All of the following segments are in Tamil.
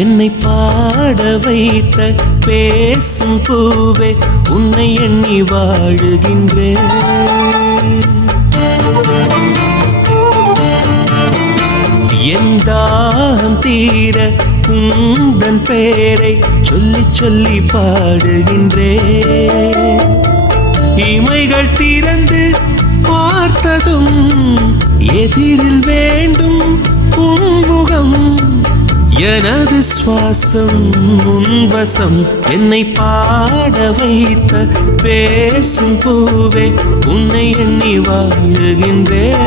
என்னை பாட வைத்த பேசும் பூவே உன்னை எண்ணி வாழுகின்றேன். என் தாகம் தீர உந்தன் பேரை சொல்லி சொல்லி பாடுகின்றேன். இமைகள் திறந்து பார்த்ததும் எதிரில் வேண்டும் உன்முகம். எனது சுவாசம் உன்வசம். என்னை பாட வைத்த பேசும் பூவே உன்னை எண்ணி வாழுகின்றேன்.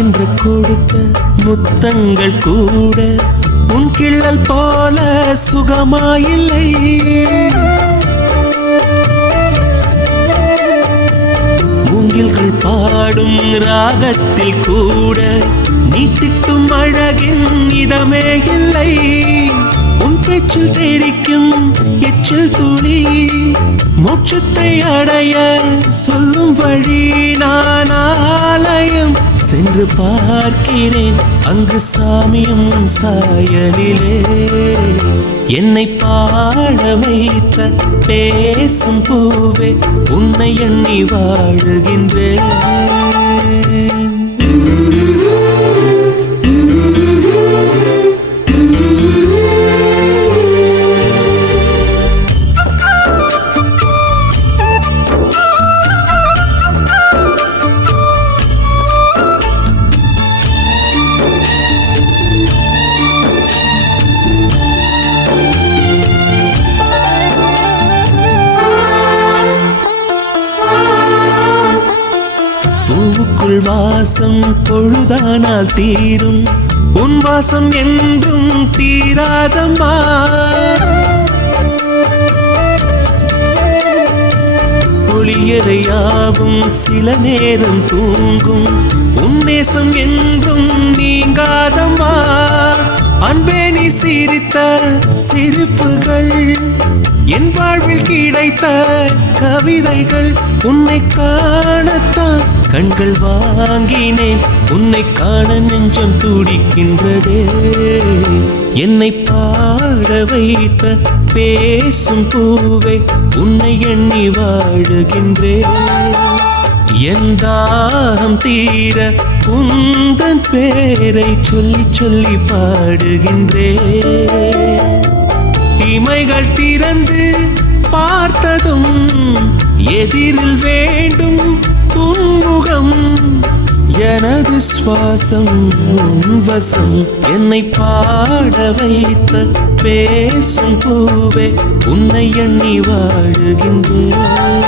என்று கொடுத்த முத்தங்கள் கூட உன் கிள்ளல் போல சுகமாயில்லை. மூங்கில்கள் பாடும் ராகத்தில் கூட நீ திட்டும் அழகின் இதமே இல்லை. உன் பேச்சில் தெரிக்கும் எச்சில் துளி மோட்சத்தை அடைய சொல்லும் வழி. நான் ஆலயம் சென்று பார்க்கிறேன் அங்கு சாமியும் சாயலிலே. என்னை பாட வைத்த பேசும் பூவே உன்னை எண்ணி வாழுகின்றேன். பூவுக்குள் வாசம் பொழுதானால் தீரும், உன் வாசம் என்றும் தீராதம்மா. ஒளியறையாவும் சில நேரம் தூங்கும், உன் நேசம் என்றும் நீங்காதம்மா. அன்பே நீ சிரித்த சிரிப்புகள் என் வாழ்வில் கிடைத்த கவிதைகள். உன்னை காணத்தான் கண்கள் வாங்கினேன், உன்னை காண நெஞ்சம் துடிக்கின்றதே. என்னை பாட வைத்த பேசும் பூவே உன்னை எண்ணி வாழுகின்றேன். என் தாகம் தீர உந்தன் பேரை சொல்லி சொல்லி பாடுகின்றேன். இமைகள் திறந்து பார்த்ததும் எதிரில் வேண்டும் உன்முகம். எனது சுவாசம் உன்வசம். என்னை பாட வைத்த பேசும் பூவே உன்னை எண்ணி வாழுகின்றேன்.